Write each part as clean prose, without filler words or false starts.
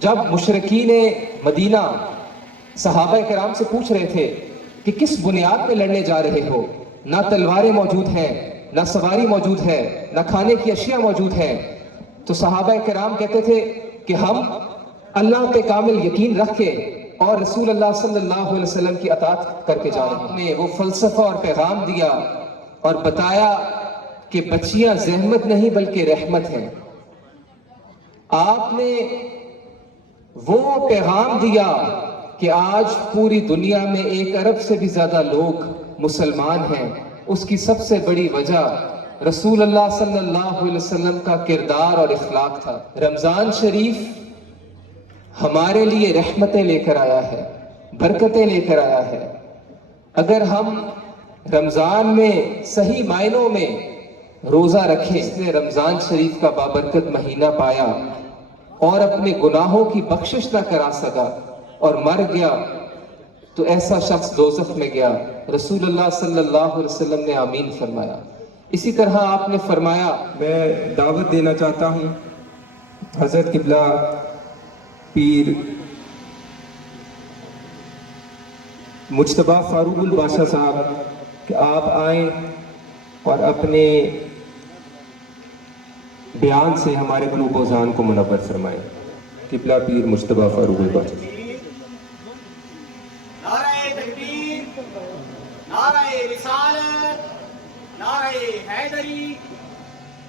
جب مشرکین مدینہ صحابہ کرام سے پوچھ رہے تھے کہ کس بنیاد پہ لڑنے جا رہے ہو، نہ تلواریں موجود ہیں، نہ سواری موجود ہے، نہ کھانے کی اشیاء موجود ہیں، تو صحابہ کرام کہتے تھے کہ ہم اللہ پہ کامل یقین رکھ کے اور رسول اللہ صلی اللہ علیہ وسلم کی اطاعت کر کے جا رہے ہیں۔ آپ نے وہ فلسفہ اور پیغام دیا اور بتایا کہ بچیاں زحمت نہیں بلکہ رحمت ہیں۔ آپ نے وہ پیغام دیا کہ آج پوری دنیا میں 1 ارب سے بھی زیادہ لوگ مسلمان ہیں۔ اس کی سب سے بڑی وجہ رسول اللہ صلی اللہ علیہ وسلم کا کردار اور اخلاق تھا۔ رمضان شریف ہمارے لیے رحمتیں لے کر آیا ہے، برکتیں لے کر آیا ہے۔ اگر ہم رمضان میں صحیح معنوں میں روزہ رکھیں، اس نے رمضان شریف کا بابرکت مہینہ پایا اور اپنے گناہوں کی بخشش نہ کرا سکا اور مر گیا تو ایسا شخص دوزخ میں گیا۔ رسول اللہ صلی اللہ علیہ وسلم نے آمین فرمایا۔ اسی طرح آپ نے فرمایا، میں دعوت دینا چاہتا ہوں حضرت قبلہ پیر مجتبیٰ فاروق الباشا صاحب کہ آپ آئیں اور اپنے بیان سے ہمارے قلوب و اذہان کو منور فرمائیں۔ قبلہ پیر مجتبیٰ فاروق الباشا۔ نعرہ تکبیر، نعرہ رسالت، نعرہ حیدری،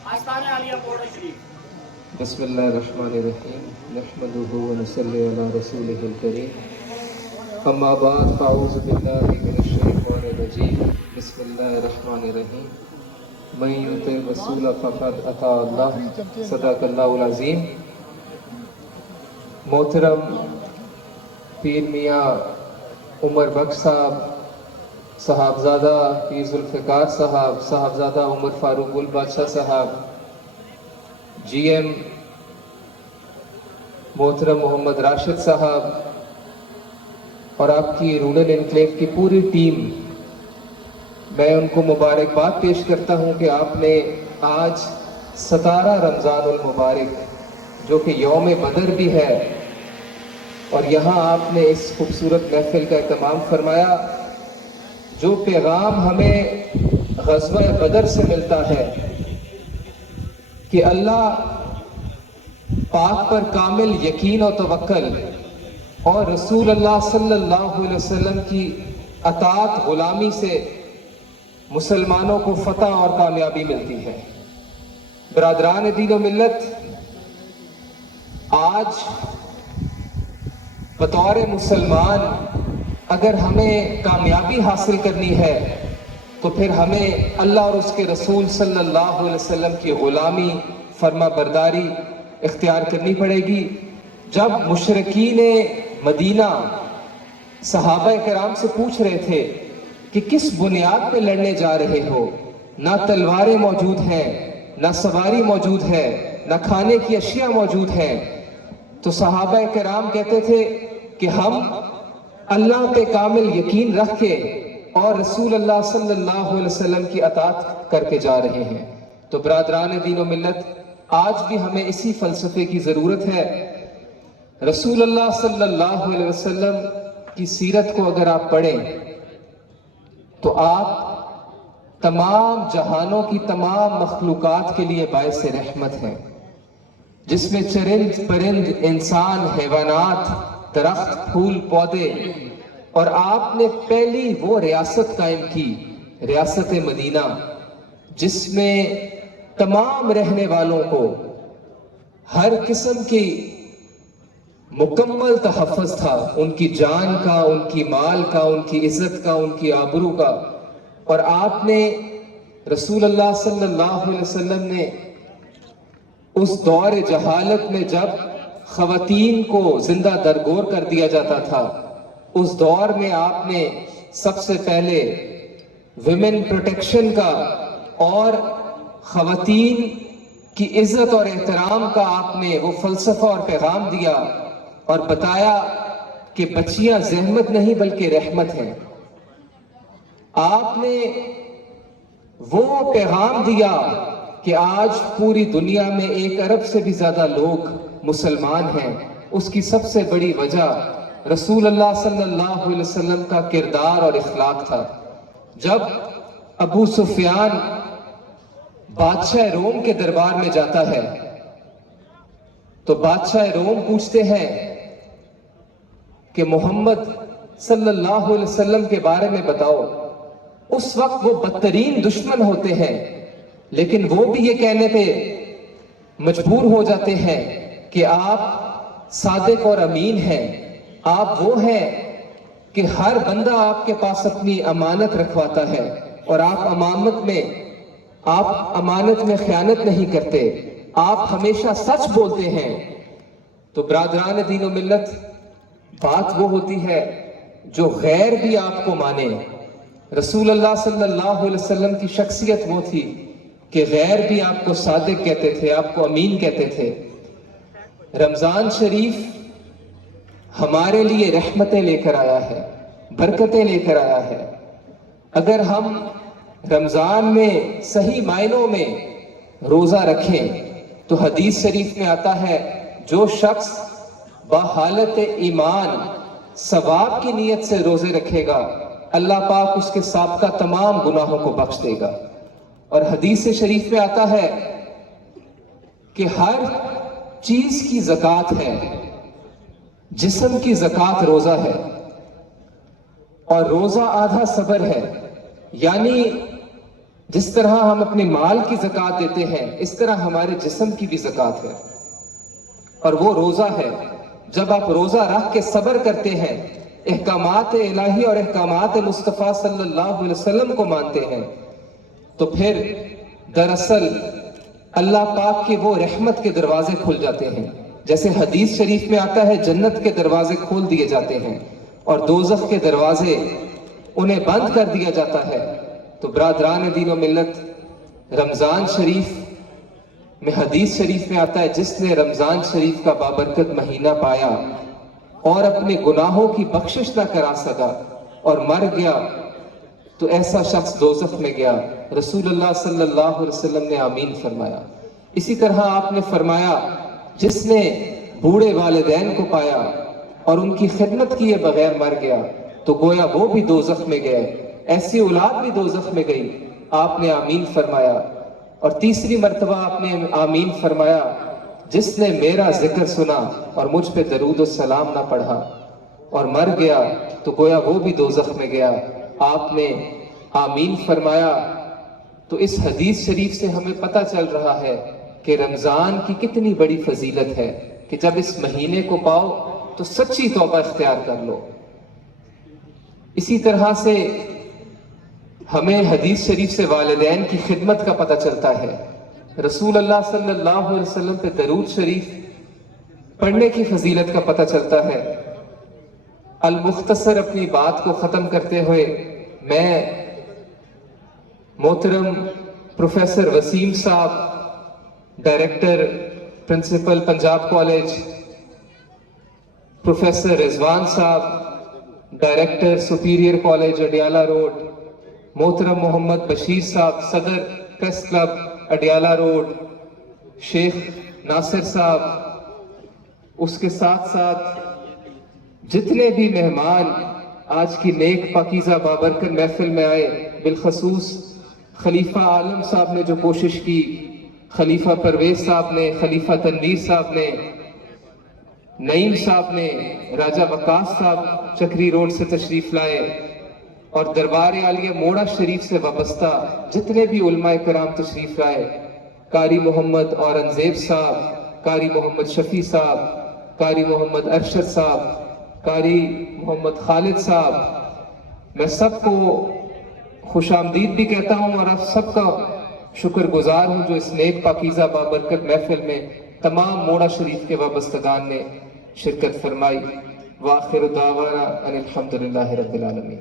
آستانہ عالیہ بورڈ شریف۔ بسم اللہ الرحمن الرحیم، نحمدہ ونصلی علی رسولہ الکریم، اما بعد فاعوذ باللہ من الشیطان الرجیم، بسم اللہ الرحمن الرحیم، من یطع الرسول فقد اطاع اللہ، صدق اللہ العظیم۔ محترم پیر میاں عمر بخش صاحب، صاحبزادہ پیر ذوالفقار صاحب، صاحبزادہ عمر فاروق البادشاہ صاحب، جی ایم محترم محمد راشد صاحب اور آپ کی رورل انکلیو کی پوری ٹیم، میں ان کو مبارکباد پیش کرتا ہوں کہ آپ نے آج 17 رمضان المبارک جو کہ یوم بدر بھی ہے اور یہاں آپ نے اس خوبصورت محفل کا اہتمام فرمایا۔ جو پیغام ہمیں غزوہ بدر سے ملتا ہے کہ اللہ پاک پر کامل یقین و توکل اور رسول اللہ صلی اللہ علیہ وسلم کی اطاعت غلامی سے مسلمانوں کو فتح اور کامیابی ملتی ہے۔ برادران دین و ملت، آج بطور مسلمان اگر ہمیں کامیابی حاصل کرنی ہے تو پھر ہمیں اللہ اور اس کے رسول صلی اللہ علیہ وسلم کی غلامی، فرما برداری اختیار کرنی پڑے گی۔ جب مشرکین مدینہ صحابہ کرام سے پوچھ رہے تھے کہ کس بنیاد پہ لڑنے جا رہے ہو، نہ تلواریں موجود ہیں، نہ سواری موجود ہے، نہ کھانے کی اشیاء موجود ہیں، تو صحابہ کرام کہتے تھے کہ ہم اللہ پہ کامل یقین رکھ کے اور رسول اللہ صلی اللہ علیہ وسلم کی اطاعت کر کے جا رہے ہیں۔ تو برادران دین و ملت، آج بھی ہمیں اسی فلسفے کی ضرورت ہے۔ رسول اللہ صلی اللہ علیہ وسلم کی سیرت کو اگر آپ پڑھیں تو آپ تمام جہانوں کی تمام مخلوقات کے لیے باعث رحمت ہیں، جس میں چرند پرند، انسان، حیوانات، درخت، پھول، پودے، اور آپ نے پہلی وہ ریاست قائم کی، ریاست مدینہ، جس میں تمام رہنے والوں کو ہر قسم کی مکمل تحفظ تھا، ان کی جان کا، ان کی مال کا، ان کی عزت کا، ان کی آبرو کا۔ اور آپ نے رسول اللہ صلی اللہ علیہ وسلم نے اس دور جہالت میں جب خواتین کو زندہ درگور کر دیا جاتا تھا، اس دور میں آپ نے سب سے پہلے ویمن پروٹیکشن کا اور خواتین کی عزت اور احترام کا آپ نے وہ فلسفہ اور پیغام دیا اور بتایا کہ بچیاں زحمت نہیں بلکہ رحمت ہیں۔ آپ نے وہ پیغام دیا کہ آج پوری دنیا میں 1 ارب سے بھی زیادہ لوگ مسلمان ہیں۔ اس کی سب سے بڑی وجہ رسول اللہ صلی اللہ علیہ وسلم کا کردار اور اخلاق تھا۔ جب ابو سفیان بادشاہ روم کے دربار میں جاتا ہے تو بادشاہ روم پوچھتے ہیں کہ محمد صلی اللہ علیہ وسلم کے بارے میں بتاؤ۔ اس وقت وہ بدترین دشمن ہوتے ہیں، لیکن وہ بھی یہ کہنے پہ مجبور ہو جاتے ہیں کہ آپ صادق اور امین ہیں، آپ وہ ہیں کہ ہر بندہ آپ کے پاس اپنی امانت رکھواتا ہے اور آپ امانت میں خیانت نہیں کرتے، آپ ہمیشہ سچ بولتے ہیں۔ تو برادران دین و ملت، بات وہ ہوتی ہے جو غیر بھی آپ کو مانے۔ رسول اللہ صلی اللہ علیہ وسلم کی شخصیت وہ تھی کہ غیر بھی آپ کو صادق کہتے تھے، آپ کو امین کہتے تھے۔ رمضان شریف ہمارے لیے رحمتیں لے کر آیا ہے، برکتیں لے کر آیا ہے۔ اگر ہم رمضان میں صحیح معنوں میں روزہ رکھیں تو حدیث شریف میں آتا ہے جو شخص بحالت ایمان ثواب کی نیت سے روزے رکھے گا، اللہ پاک اس کے سابقہ تمام گناہوں کو بخش دے گا۔ اور حدیث شریف میں آتا ہے کہ ہر چیز کی زکوٰۃ ہے، جسم کی زکوٰۃ روزہ ہے، اور روزہ آدھا صبر ہے۔ یعنی جس طرح ہم اپنے مال کی زکوٰۃ دیتے ہیں، اس طرح ہمارے جسم کی بھی زکوٰۃ ہے، اور وہ روزہ ہے۔ جب آپ روزہ رکھ کے صبر کرتے ہیں، احکامات الہی اور احکامات مصطفیٰ صلی اللہ علیہ وسلم کو مانتے ہیں، تو پھر دراصل اللہ پاک کے وہ رحمت کے دروازے کھل جاتے ہیں۔ جیسے حدیث شریف میں آتا ہے جنت کے دروازے کھول دیے جاتے ہیں اور دوزخ کے دروازے انہیں بند کر دیا جاتا ہے۔ تو برادران دین و ملت، رمضان شریف میں حدیث شریف میں آتا ہے جس نے رمضان شریف کا بابرکت مہینہ پایا اور اپنے گناہوں کی بخشش نہ کرا سکا اور مر گیا تو ایسا شخص دوزخ میں گیا۔ رسول اللہ صلی اللہ علیہ وسلم نے آمین فرمایا۔ اسی طرح آپ نے فرمایا جس نے بوڑھے والدین کو پایا اور ان کی خدمت کیے بغیر مر گیا تو گویا وہ بھی دوزخ میں گئے، ایسی اولاد بھی دوزخ میں گئی، آپ نے آمین فرمایا۔ اور تیسری مرتبہ آپ نے آمین فرمایا جس نے میرا ذکر سنا اور مجھ پہ درود و سلام نہ پڑھا اور مر گیا تو گویا وہ بھی دوزخ میں گیا، آپ نے آمین فرمایا۔ تو اس حدیث شریف سے ہمیں پتہ چل رہا ہے کہ رمضان کی کتنی بڑی فضیلت ہے کہ جب اس مہینے کو پاؤ تو سچی توبہ اختیار کر لو۔ اسی طرح سے ہمیں حدیث شریف سے والدین کی خدمت کا پتہ چلتا ہے۔ رسول اللہ صلی اللہ علیہ وسلم پہ درود شریف پڑھنے کی فضیلت کا پتہ چلتا ہے۔ المختصر اپنی بات کو ختم کرتے ہوئے میں محترم professor Waseem Sahib, director principal Punjab college, professor Rizwan Sahib, director superior college Adiala road, محترم محمد بشیر صاحب، صدر پریس کلب اڈیالہ روڈ، شیخ ناصر صاحب، اس کے ساتھ ساتھ جتنے بھی مہمان آج کی نیک پاکیزہ بابرکت محفل میں آئے، بالخصوص خلیفہ عالم صاحب نے جو کوشش کی، خلیفہ پرویز صاحب نے، خلیفہ تنویر صاحب نے، نعیم صاحب نے، راجہ وقاص صاحب چکری روڈ سے تشریف لائے، اور دربار عالیہ موڑا شریف سے وابستہ جتنے بھی علماء کرام تشریف لائے، قاری محمد اورنگزیب صاحب، قاری محمد شفیع صاحب، قاری محمد ارشد صاحب، قاری محمد خالد صاحب، میں سب کو خوش آمدید بھی کہتا ہوں اور آپ سب کا شکر گزار ہوں جو اس نیک پاکیزہ بابرکت محفل میں تمام موڑا شریف کے وابستگان نے شرکت فرمائی۔ وآخر دعوانا ان الحمدللہ رب العالمین۔